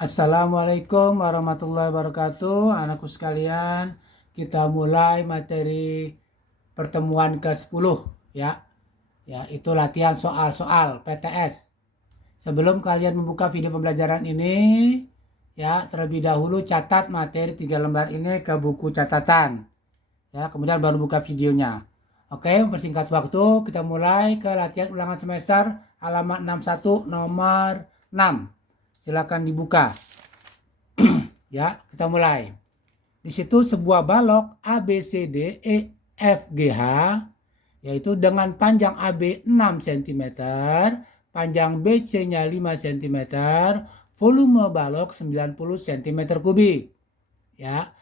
Assalamualaikum warahmatullahi wabarakatuh, anakku sekalian. Kita mulai materi pertemuan ke-10 ya. Ya, itu latihan soal-soal PTS. Sebelum kalian membuka video pembelajaran ini, ya, terlebih dahulu catat materi 3 lembar ini ke buku catatan. Ya, kemudian baru buka videonya. Oke, mempersingkat waktu, kita mulai ke latihan ulangan semester halaman 61 nomor 6. Silakan dibuka. Ya, kita mulai. Di situ sebuah balok A, B, C, D, E, F, G, H, yaitu dengan panjang AB 6 cm, panjang BC-nya 5 cm, volume balok 90 cm kubik. Ya.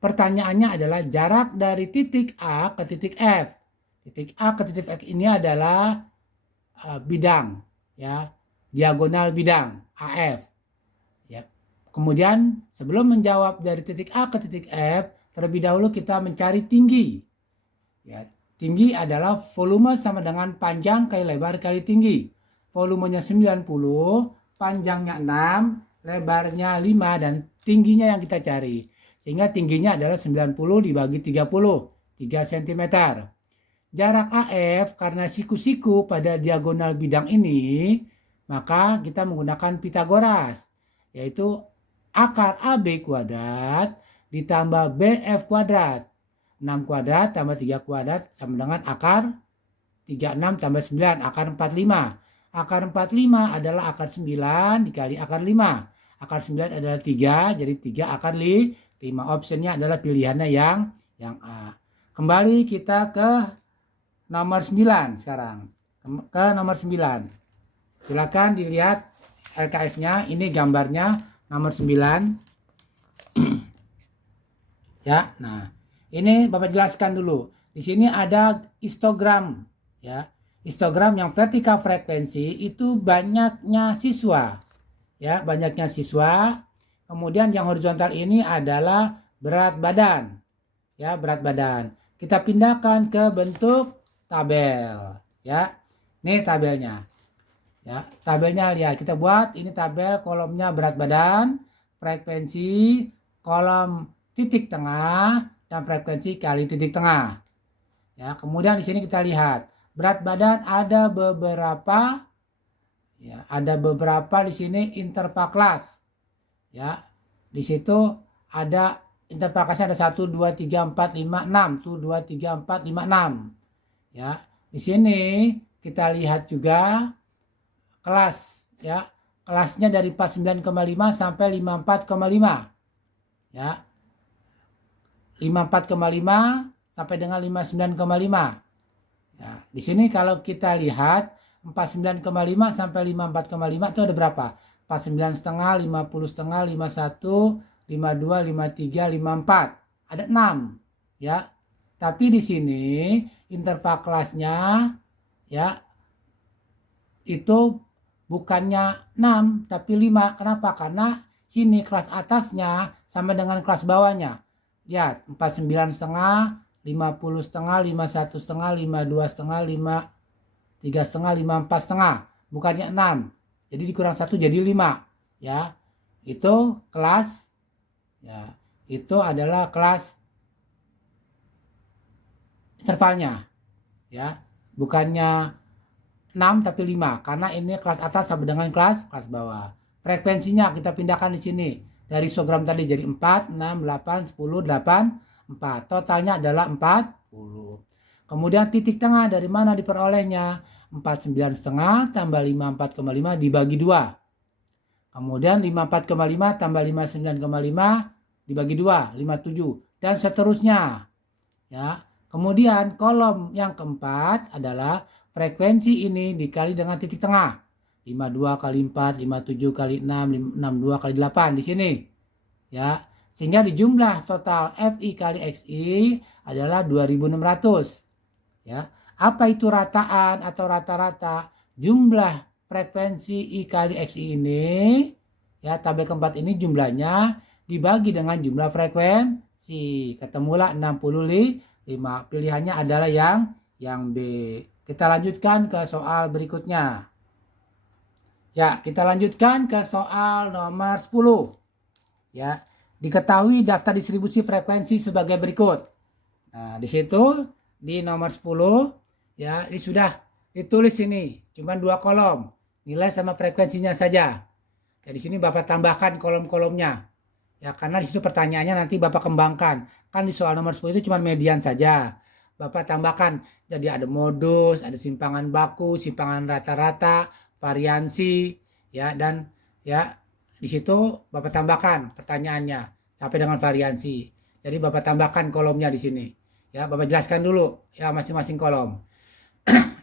Pertanyaannya adalah jarak dari titik A ke titik F. Titik A ke titik F ini adalah bidang, ya, diagonal bidang AF. Ya. Kemudian sebelum menjawab dari titik A ke titik F, terlebih dahulu kita mencari tinggi. Ya, tinggi adalah volume sama dengan panjang kali lebar kali tinggi. Volumenya 90, panjangnya 6, lebarnya 5, dan tingginya yang kita cari. Sehingga tingginya adalah 90 dibagi 30, 3 cm. Jarak AF karena siku-siku pada diagonal bidang ini, maka kita menggunakan Pitagoras, yaitu akar AB kuadrat ditambah BF kuadrat. 6 kuadrat tambah 3 kuadrat sama dengan akar 36 tambah 9, akar 45. Akar 45 adalah akar 9 dikali akar 5. Akar 9 adalah 3, jadi 3 akar 5. Optionnya adalah pilihannya yang A. Kembali kita ke nomor 9 sekarang. Ke nomor 9. Silakan dilihat LKS-nya, ini gambarnya nomor 9. Ya, nah, ini Bapak jelaskan dulu. Di sini ada histogram, ya. Histogram yang vertikal frekuensi itu banyaknya siswa. Ya, banyaknya siswa. Kemudian yang horizontal ini adalah berat badan. Ya, berat badan. Kita pindahkan ke bentuk tabel, ya. Ini tabelnya. Ya, tabelnya lihat, kita buat ini tabel, kolomnya berat badan, frekuensi, kolom titik tengah, dan frekuensi kali titik tengah. Ya, kemudian di sini kita lihat berat badan ada beberapa, ya, ada beberapa di sini interval kelas. Ya, di situ ada interval kelasnya ada 1, 2, 3, 4, 5, 6. Tuh 2, 3, 4, 5, 6. Ya, di sini kita lihat juga kelas, ya. Kelasnya dari 49,5 sampai 54,5. Ya. 54,5 sampai dengan 59,5. Ya, di sini kalau kita lihat 49,5 sampai 54,5 itu ada berapa? 49 setengah, 50 setengah, 51, 52, 53, 54. Ada 6, ya. Tapi di sini interval kelasnya, ya, itu bukannya 6 tapi 5. Kenapa? Karena sini kelas atasnya sama dengan kelas bawahnya. Lihat, 49 setengah, 50 setengah, 51 setengah, 52 setengah, 53 setengah, 54 setengah. Bukannya 6. Jadi dikurang 1 jadi 5. Ya, itu kelas, ya, itu adalah kelas intervalnya. Ya, bukannya 6 tapi 5. Karena ini kelas atas sama dengan kelas bawah. Frekuensinya kita pindahkan di sini. Dari histogram tadi jadi 4, 6, 8, 10, 8, 4. Totalnya adalah 40. Kemudian titik tengah dari mana diperolehnya? 49 setengah tambah 54,5 dibagi 2. Kemudian 54,5 tambah 59,5 dibagi 2, 57. Dan seterusnya. Ya. Kemudian kolom yang keempat adalah frekuensi ini dikali dengan titik tengah. 52 kali 4, 57 kali 6, 62 kali 8 di sini. Ya, sehingga di jumlah total FI kali XI adalah 2600. Ya. Apa itu rataan atau rata-rata? Jumlah frekuensi I kali XI ini, ya, tabel keempat ini jumlahnya dibagi dengan jumlah frekuensi. Ketemulah 65. Pilihannya adalah yang B. Kita lanjutkan ke soal berikutnya. Ya, kita lanjutkan ke soal nomor 10. Ya, diketahui daftar distribusi frekuensi sebagai berikut. Nah, di situ di nomor 10 ya, ini sudah ditulis ini, cuma 2 kolom. Nilai sama frekuensinya saja. Ya, di sini Bapak tambahkan kolom-kolomnya. Ya, karena di situ pertanyaannya nanti Bapak kembangkan. Kan di soal nomor 10 itu cuma median saja. Bapak tambahkan, jadi ada modus, ada simpangan baku, simpangan rata-rata, variansi, ya, dan ya di situ Bapak tambahkan pertanyaannya sampai dengan variansi. Jadi Bapak tambahkan kolomnya di sini. Ya, Bapak jelaskan dulu ya masing-masing kolom.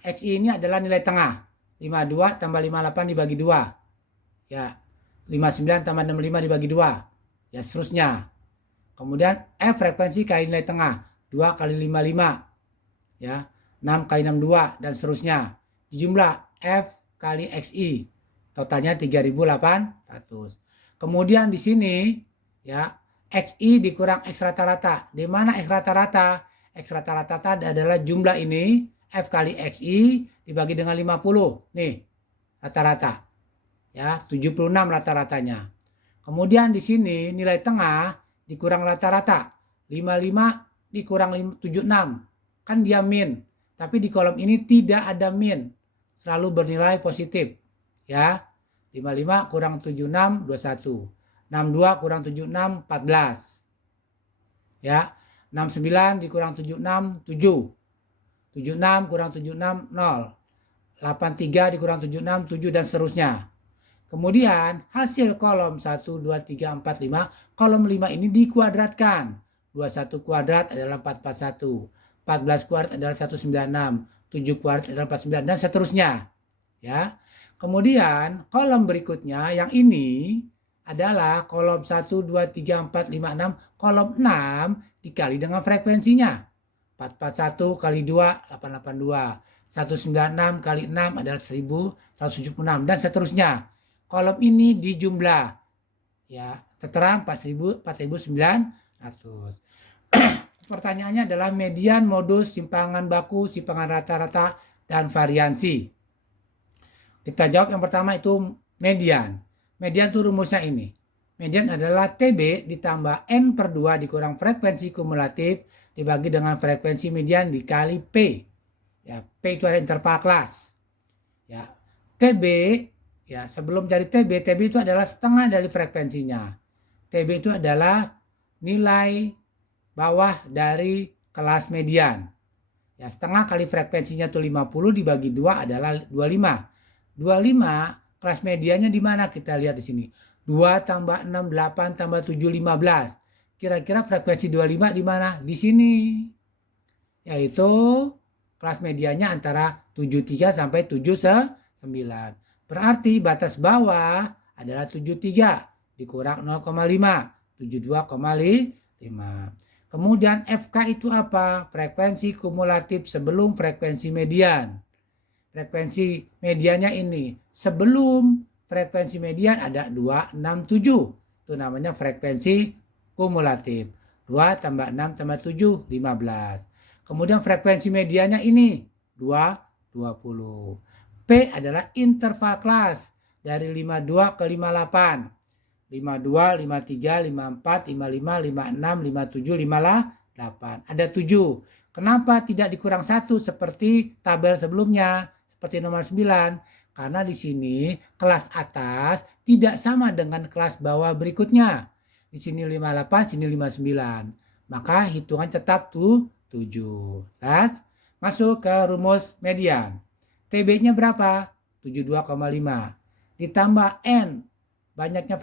XI ini adalah nilai tengah. 52 tambah 58 dibagi 2. Ya, 59 tambah 65 dibagi 2. Ya, seterusnya. Kemudian F frekuensi kali nilai tengah. 2 kali 55. Ya, 6 kali 62 dan seterusnya. Dijumlah F kali XI. Totalnya 3.800. Kemudian di sini ya XI dikurang X rata-rata. Di mana X rata-rata? X rata-rata adalah jumlah ini F kali XI dibagi dengan 50. Nih, rata-rata. Ya, 76 rata-ratanya. Kemudian di sini nilai tengah dikurang rata-rata. 55 dikurang 76. Kan dia min. Tapi di kolom ini tidak ada min. Selalu bernilai positif. Ya, 55 kurang 76, 21. 62 kurang 76, 14. Ya, 69 dikurang 76, 7. 76 kurang 76, 0. 83 dikurang 76, 7 dan seterusnya. Kemudian hasil kolom 1, 2, 3, 4, 5. Kolom 5 ini dikuadratkan. 21 kuadrat adalah 441. 14 kuadrat adalah 196. 7 kuadrat adalah 49 dan seterusnya. Ya. Kemudian kolom berikutnya yang ini adalah kolom 1, 2, 3, 4, 5, 6. Kolom 6 dikali dengan frekuensinya. 441 kali 2, 882. 196 kali 6 adalah 1176 dan seterusnya. Kolom ini dijumlah. Ya, tertera 4.900. Pertanyaannya adalah median, modus, simpangan baku, simpangan rata-rata, dan variansi. Kita jawab yang pertama itu median. Median itu rumusnya ini. Median adalah TB ditambah N per 2 dikurang frekuensi kumulatif dibagi dengan frekuensi median dikali P. Ya, P itu adalah interval kelas. Ya, TB, ya sebelum cari TB, TB itu adalah setengah dari frekuensinya. TB itu adalah nilai bawah dari kelas median. Ya, setengah kali frekuensinya itu 50 dibagi 2 adalah 25. 25 kelas mediannya di mana? Kita lihat di sini. 2 tambah 6, 8 tambah 7, 15. Kira-kira frekuensi 25 di mana? Di sini. Yaitu kelas medianya antara 73 sampai 79. Berarti batas bawah adalah 73 dikurang 0,5. 72,5. Kemudian FK itu apa? Frekuensi kumulatif sebelum frekuensi median. Frekuensi mediannya ini. Sebelum frekuensi median ada 267. Itu namanya frekuensi kumulatif. 2 tambah 6 tambah 7, 15. Kemudian frekuensi mediannya ini 2, 20. P adalah interval kelas dari 52 ke 58. 52, 53, 54, 55, 56, 57, 58. Ada 7. Kenapa tidak dikurang 1 seperti tabel sebelumnya? Seperti nomor 9. Karena di sini kelas atas tidak sama dengan kelas bawah berikutnya. Di sini 58, sini 59. Maka hitungan tetap tuh 7. Masuk ke rumus median. TB-nya berapa? 72,5. Ditambah N. Banyaknya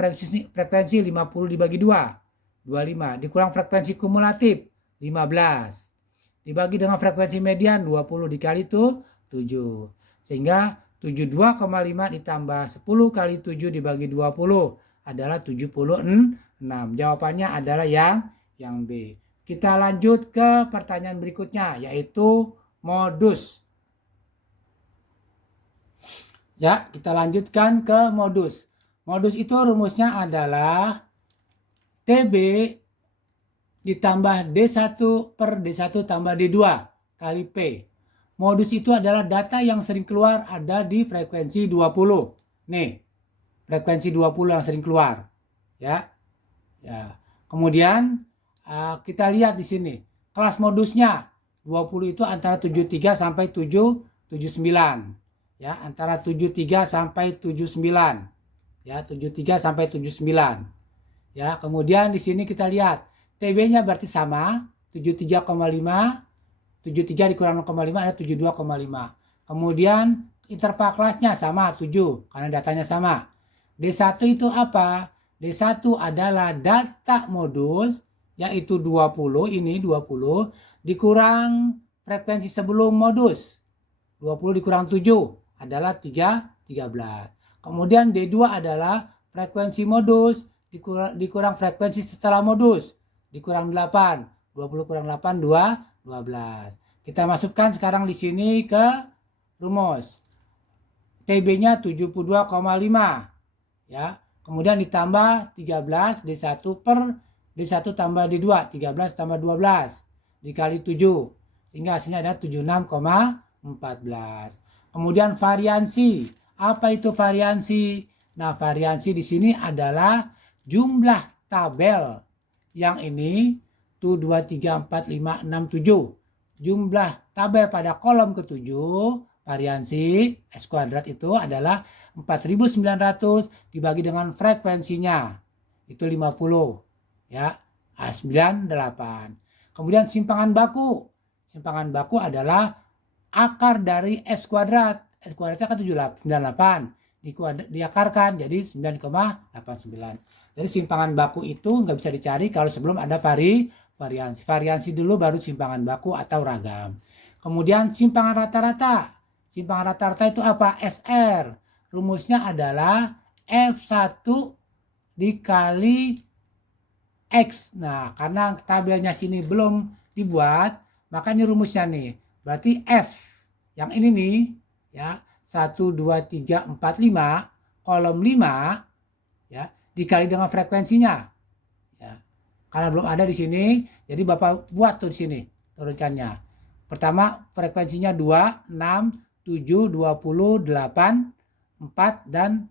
frekuensi 50 dibagi 2. 25. Dikurang frekuensi kumulatif 15. Dibagi dengan frekuensi median 20 dikali itu 7. Sehingga 72,5 ditambah 10 kali 7 dibagi 20 adalah 76. Jawabannya adalah yang B. Kita lanjut ke pertanyaan berikutnya yaitu modus. Ya, kita lanjutkan ke modus. Modus itu rumusnya adalah TB ditambah D1 per D1 tambah D2 kali P. Modus itu adalah data yang sering keluar ada di frekuensi 20. Nih, frekuensi 20 yang sering keluar. Ya. Ya. Kemudian kita lihat di sini. Kelas modusnya 20 itu antara 73 sampai 779. Ya, antara 73 sampai 79. Ya, 73 sampai 79. Ya, kemudian di sini kita lihat TB-nya berarti sama, 73,5. 73 dikurang 0,5 ada 72,5. Kemudian interval kelasnya sama 7 karena datanya sama. D1 itu apa? D1 adalah data modus yaitu 20, ini 20 dikurang frekuensi sebelum modus. 20 dikurang 7 adalah 13. Kemudian D2 adalah frekuensi modus dikurang frekuensi setelah modus dikurang 8. 20 kurang 8 12. Kita masukkan sekarang di sini ke rumus. TB-nya 72,5 ya. Kemudian ditambah 13 D1 per D1 tambah D2, 13 tambah 12 dikali 7 sehingga hasilnya ada 76,14. Kemudian variansi. Apa itu variansi? Nah, variansi di sini adalah jumlah tabel yang ini 1, 2, 3, 4, 5, 6, 7. Jumlah tabel pada kolom ke-7 variansi S kuadrat itu adalah 4.900 dibagi dengan frekuensinya itu 50 ya, 98. Kemudian simpangan baku. Simpangan baku adalah akar dari S kuadrat. S kuadratnya kan 98 diakarkan jadi 9,89. Jadi simpangan baku itu nggak bisa dicari kalau sebelum ada variansi. Variansi dulu baru simpangan baku atau ragam. Kemudian simpangan rata-rata. Simpangan rata-rata itu apa? SR. Rumusnya adalah F1 dikali X. Nah, karena tabelnya sini belum dibuat, makanya rumusnya nih. Berarti F. Yang ini nih, ya, 1, 2, 3, 4, 5, kolom 5, ya, dikali dengan frekuensinya. Ya. Karena belum ada di sini, jadi Bapak buat tuh di sini turunkannya. Pertama frekuensinya 2, 6, 7, 20, 8, 4 dan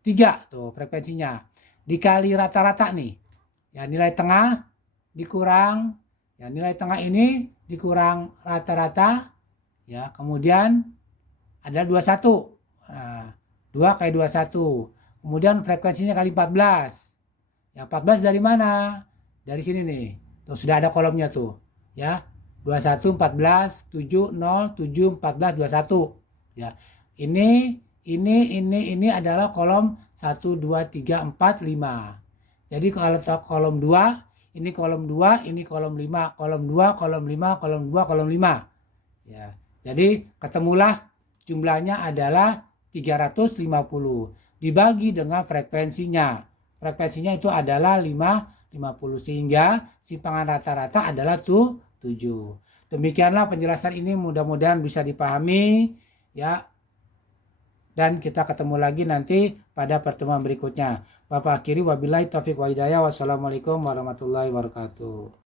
3 tuh frekuensinya. Dikali rata-rata nih. Ya, nilai tengah dikurang ya, nilai tengah ini dikurang rata-rata ya, kemudian ada 21. Nah, 2 kali 21. Kemudian frekuensinya kali 14. Ya, 14 dari mana? Dari sini nih. Tuh sudah ada kolomnya tuh. Ya. 21 14 7 0 7 14 21. Ya. Ini adalah kolom 1 2 3 4 5. Jadi kalau kolom 2, ini kolom 2, ini kolom 5, kolom 2, kolom 5, kolom 2, kolom 5. Ya. Jadi ketemulah jumlahnya adalah 350 dibagi dengan frekuensinya. Frekuensinya itu adalah 50 sehingga simpangan rata-rata adalah 7. Demikianlah penjelasan ini, mudah-mudahan bisa dipahami ya. Dan kita ketemu lagi nanti pada pertemuan berikutnya. Bapak akhiri wabillahi taufiq wa hidayah. Wassalamualaikum warahmatullahi wabarakatuh.